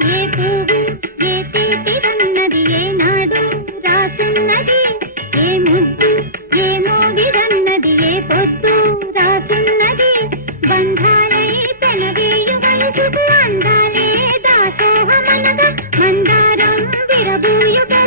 ఏ పువ్వు ఏ తీపిదన్నది ఏనాడు రాసున్నది, ఏ ముద్దు ఏ మోగిదన్నది ఏ పొద్దు రాసున్నది. బంధాలై పెనవేయు వయసుకు అందాలే దాసోహమనగా మందారం విరబూయుగా